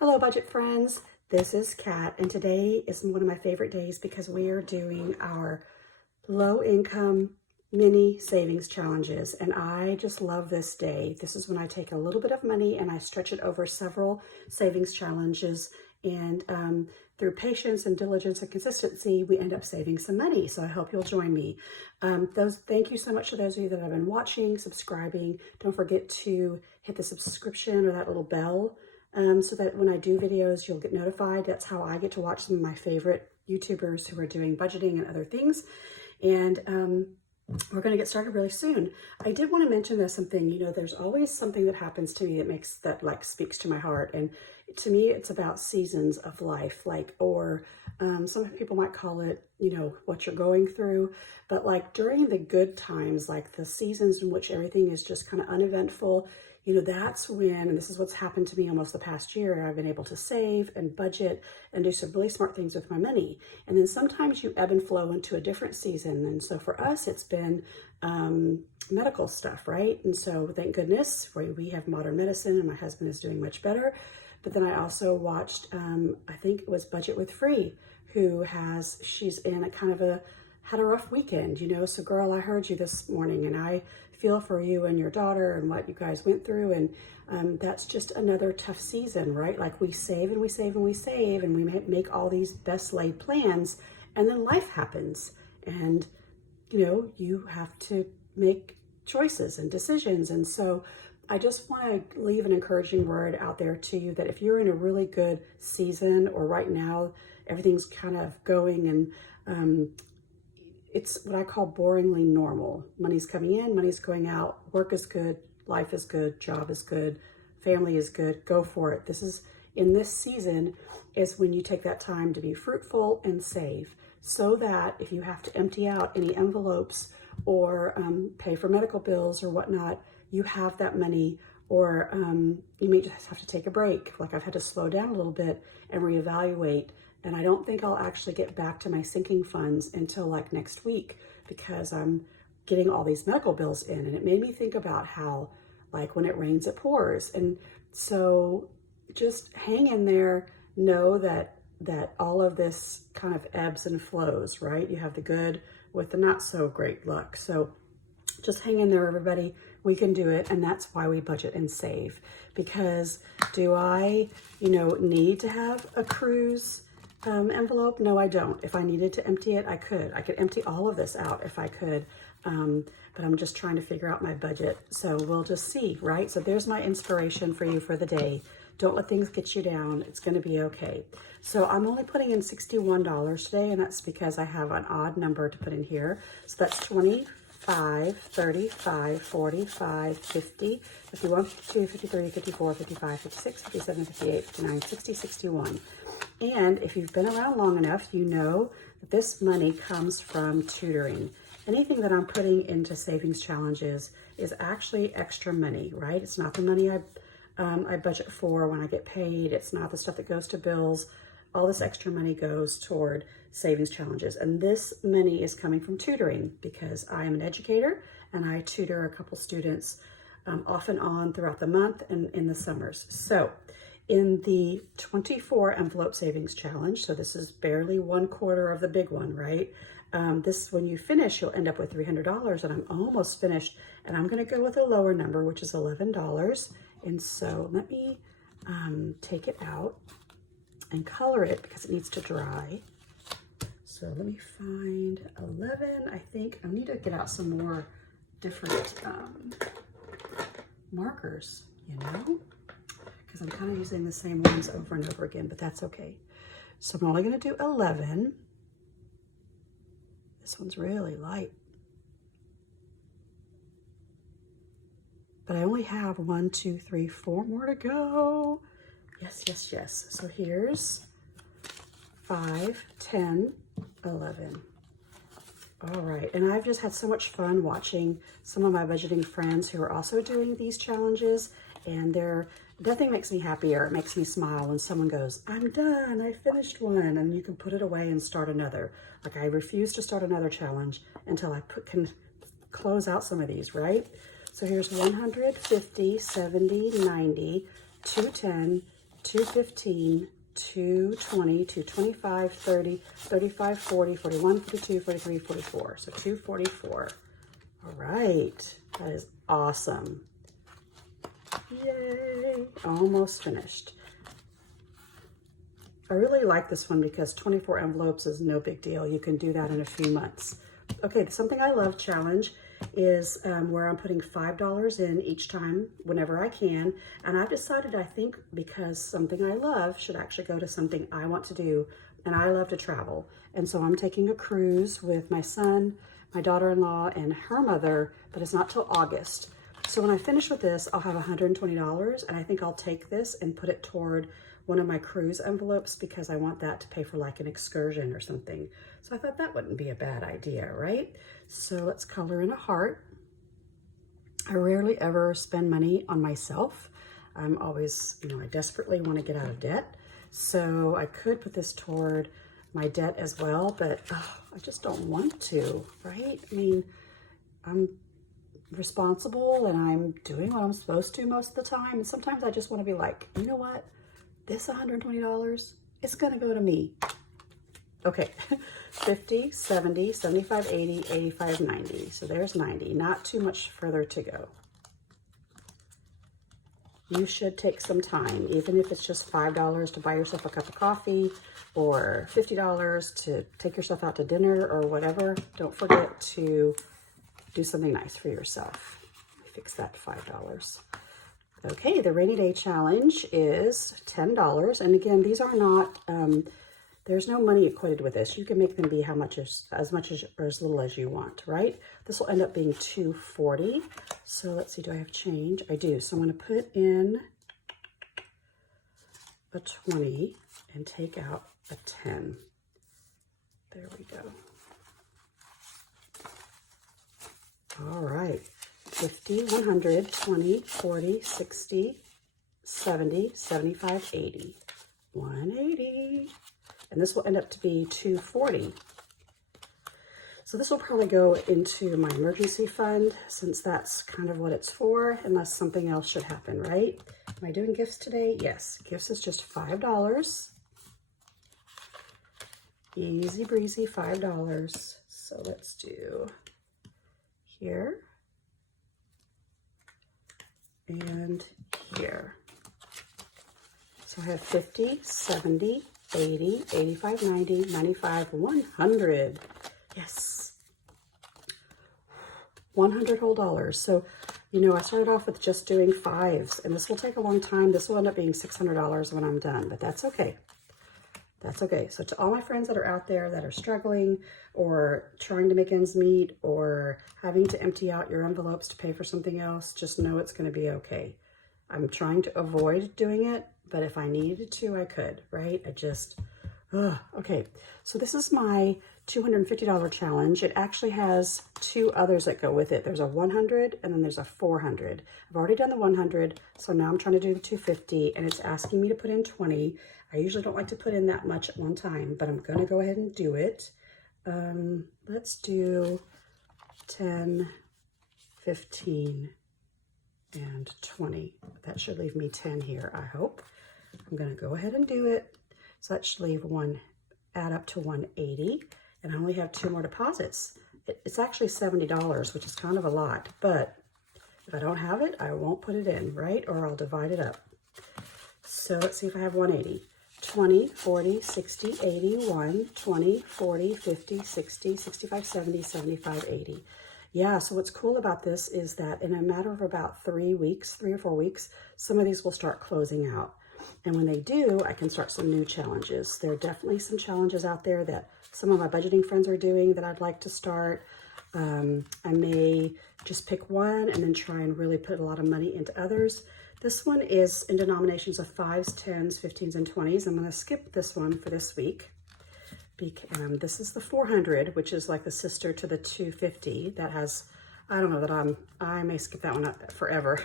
Hello, budget friends. This is Kat, and today is one of my favorite days because we are doing our low income mini savings challenges, and I just love this day. This is when I take a little bit of money and I stretch it over several savings challenges, and through patience and diligence and consistency, we end up saving some money. So I hope you'll join me. Thank you so much to those of you that have been watching, subscribing. Don't forget to hit the subscription or that little bell so that when I do videos, you'll get notified. That's how I get to watch some of my favorite YouTubers who are doing budgeting and other things. And we're going to get started really soon. I did want to mention something, there's always something that happens to me that like speaks to my heart. And to me, it's about seasons of life, or some people might call it, what you're going through. But like during the good times, like the seasons in which everything is just kind of uneventful, that's when, and this is what's happened to me almost the past year, I've been able to save and budget and do some really smart things with my money. And then sometimes you ebb and flow into a different season. And so for us, it's been medical stuff, right? And so thank goodness we have modern medicine and my husband is doing much better. But then I also watched, I think it was Budget with Free, she's in had a rough weekend, so girl, I heard you this morning and I feel for you and your daughter and what you guys went through. And that's just another tough season, right? Like we save and we save and we save and we make all these best laid plans, and then life happens and, you have to make choices and decisions. And so I just want to leave an encouraging word out there to you that if you're in a really good season, or right now everything's kind of going and it's what I call boringly normal. Money's coming in, money's going out, work is good, life is good, job is good, family is good, go for it. In this season is when you take that time to be fruitful and save, so that if you have to empty out any envelopes or pay for medical bills or whatnot, you have that money. Or you may just have to take a break. Like I've had to slow down a little bit and reevaluate. And I don't think I'll actually get back to my sinking funds until like next week, because I'm getting all these medical bills in. And it made me think about how, like, when it rains, it pours. And so just hang in there, know that all of this kind of ebbs and flows, right? You have the good with the not so great luck. So just hang in there, everybody. We can do it. And that's why we budget and save. Because do I, need to have a cruise envelope? No, I don't. If I needed to empty it, I could. I could empty all of this out if I could. But I'm just trying to figure out my budget. So we'll just see, right? So there's my inspiration for you for the day. Don't let things get you down. It's going to be okay. So I'm only putting in $61 today, and that's because I have an odd number to put in here. So that's 25, 35, 45, 50, 51, 52, 53, 54, 55, 56, 57, 58, 59, 60, 61. And if you've been around long enough, you know that this money comes from tutoring. Anything that I'm putting into savings challenges is actually extra money, right? It's not the money I budget for when I get paid. It's not the stuff that goes to bills. All this extra money goes toward savings challenges. And this money is coming from tutoring because I am an educator and I tutor a couple students off and on throughout the month and in the summers. So in the 24 envelope savings challenge, so this is barely 1/4 of the big one, right? When you finish, you'll end up with $300, and I'm almost finished, and I'm going to go with a lower number, which is $11. And so let me take it out and color it because it needs to dry. So let me find 11. I think I need to get out some more different markers, because I'm kind of using the same ones over and over again, but that's okay. So I'm only going to do 11. This one's really light. But I only have 1, 2, 3, 4 more to go. Yes, yes, yes. So here's 5, 10, 11. All right, and I've just had so much fun watching some of my budgeting friends who are also doing these challenges, and nothing makes me happier. It makes me smile when someone goes, I'm done, I finished one, and you can put it away and start another. Like I refuse to start another challenge until I can close out some of these, right? So here's 100, 50, 70, 90, 210, 215, 220, 225, 30, 35, 40, 41, 42, 43, 44. So 244. All right, that is awesome. Yay, almost finished. I really like this one because 24 envelopes is no big deal. You can do that in a few months. Okay, Something I Love challenge is where I'm putting $5 in each time whenever I can. And I've decided, I think, because Something I Love should actually go to something I want to do, and I love to travel. And so I'm taking a cruise with my son, my daughter-in-law, and her mother, but it's not till August. So when I finish with this, I'll have $120, and I think I'll take this and put it toward one of my cruise envelopes because I want that to pay for like an excursion or something. So I thought that wouldn't be a bad idea, right? So let's color in a heart. I rarely ever spend money on myself. I'm always, I desperately want to get out of debt. So I could put this toward my debt as well, but I just don't want to, right? I mean, I'm responsible and I'm doing what I'm supposed to most of the time. And sometimes I just want to be like, you know what? This $120, it's going to go to me. Okay, 50, 70, 75, 80, 85, 90. So there's 90, not too much further to go. You should take some time, even if it's just $5 to buy yourself a cup of coffee or $50 to take yourself out to dinner or whatever. Don't forget to do something nice for yourself. Fix that $5. Okay, the rainy day challenge is $10. And again, these are not, there's no money equated with this. You can make them be as much as or as little as you want, right? This will end up being $2.40. So let's see, do I have change? I do. So I'm going to put in a 20 and take out a 10. There we go. All right. 50, 100, 20, 40, 60, 70, 75, 80. 180. And this will end up to be $2.40. So this will probably go into my emergency fund since that's kind of what it's for, unless something else should happen, right? Am I doing gifts today? Yes. Gifts is just $5. Easy breezy, $5. So let's do here. And here. So I have 50, 70, 80, 85, 90, 95, 100. Yes. 100 whole dollars. So, I started off with just doing fives, and this will take a long time. This will end up being $600 when I'm done, but that's okay. That's okay. So to all my friends that are out there that are struggling or trying to make ends meet or having to empty out your envelopes to pay for something else, just know it's going to be okay. I'm trying to avoid doing it, but if I needed to, I could, right? Okay. So this is my $250 challenge. It actually has two others that go with it. There's a 100 and then there's a 400. I've already done the 100, so now I'm trying to do the 250, and it's asking me to put in 20. I usually don't like to put in that much at one time, but I'm going to go ahead and do it. Let's do 10, 15, and 20. That should leave me 10 here, I hope. I'm going to go ahead and do it. So that should leave add up to 180, and I only have two more deposits. It's actually $70, which is kind of a lot, but if I don't have it, I won't put it in, right? Or I'll divide it up. So let's see if I have 180. 20, 40, 60, 80, 1, 20, 40, 50, 60, 65, 70, 75, 80. Yeah, so what's cool about this is that in a matter of about 3 or 4 weeks, some of these will start closing out. And when they do, I can start some new challenges. There are definitely some challenges out there that some of my budgeting friends are doing that I'd like to start. I may just pick one and then try and really put a lot of money into others. This one is in denominations of 5s, 10s, 15s, and 20s. I'm going to skip this one for this week. This is the 400, which is like the sister to the 250. That has, I don't know that I may skip that one up forever.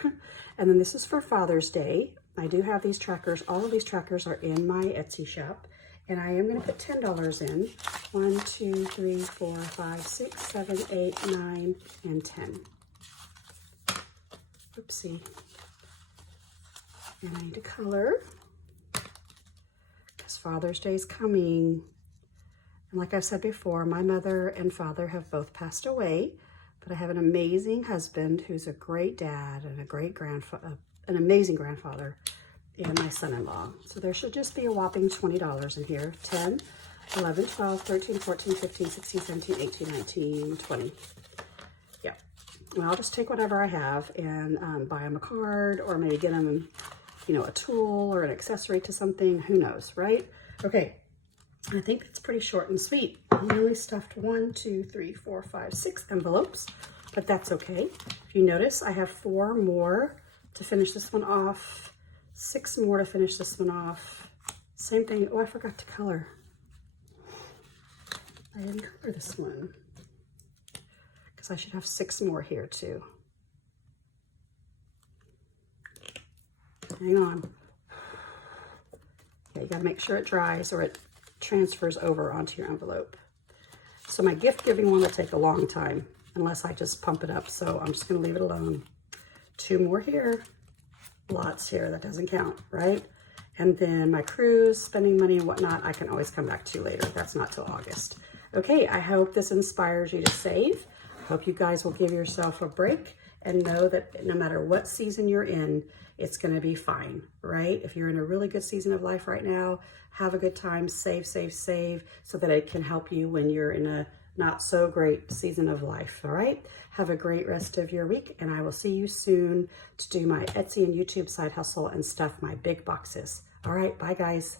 And then this is for Father's Day. I do have these trackers. All of these trackers are in my Etsy shop. And I am going to put $10 in. 1, 2, 3, 4, 5, 6, 7, 8, 9, and 10. Oopsie. And I need to color. because Father's Day is coming. And like I've said before, my mother and father have both passed away, but I have an amazing husband who's a great dad and a great grandfather, an amazing grandfather, and my son-in-law. So there should just be a whopping $20 in here. 10, 11, 12, 13, 14, 15, 16, 17, 18, 19, 20. Yeah. And I'll just take whatever I have and buy them a card, or maybe get them, you know, a tool or an accessory to something. Who knows, right? Okay. I think it's pretty short and sweet. I only stuffed 1, 2, 3, 4, 5, 6 envelopes, but that's okay. If you notice, I have 4 more to finish this one off, 6 more to finish this one off. Same thing. Oh, I forgot to color. I didn't color this one because I should have 6 more here too. Hang on. Yeah, you gotta make sure it dries or it transfers over onto your envelope. So my gift giving one will take a long time unless I just pump it up. So I'm just gonna leave it alone. 2 more here, lots here, that doesn't count, right? And then my cruise, spending money and whatnot, I can always come back to later. That's not till August. Okay, I hope this inspires you to save. I hope you guys will give yourself a break and know that no matter what season you're in, it's gonna be fine, right? If you're in a really good season of life right now, have a good time, save, save, save, so that it can help you when you're in a not so great season of life, all right? Have a great rest of your week, and I will see you soon to do my Etsy and YouTube side hustle and stuff my big boxes. All right, bye guys.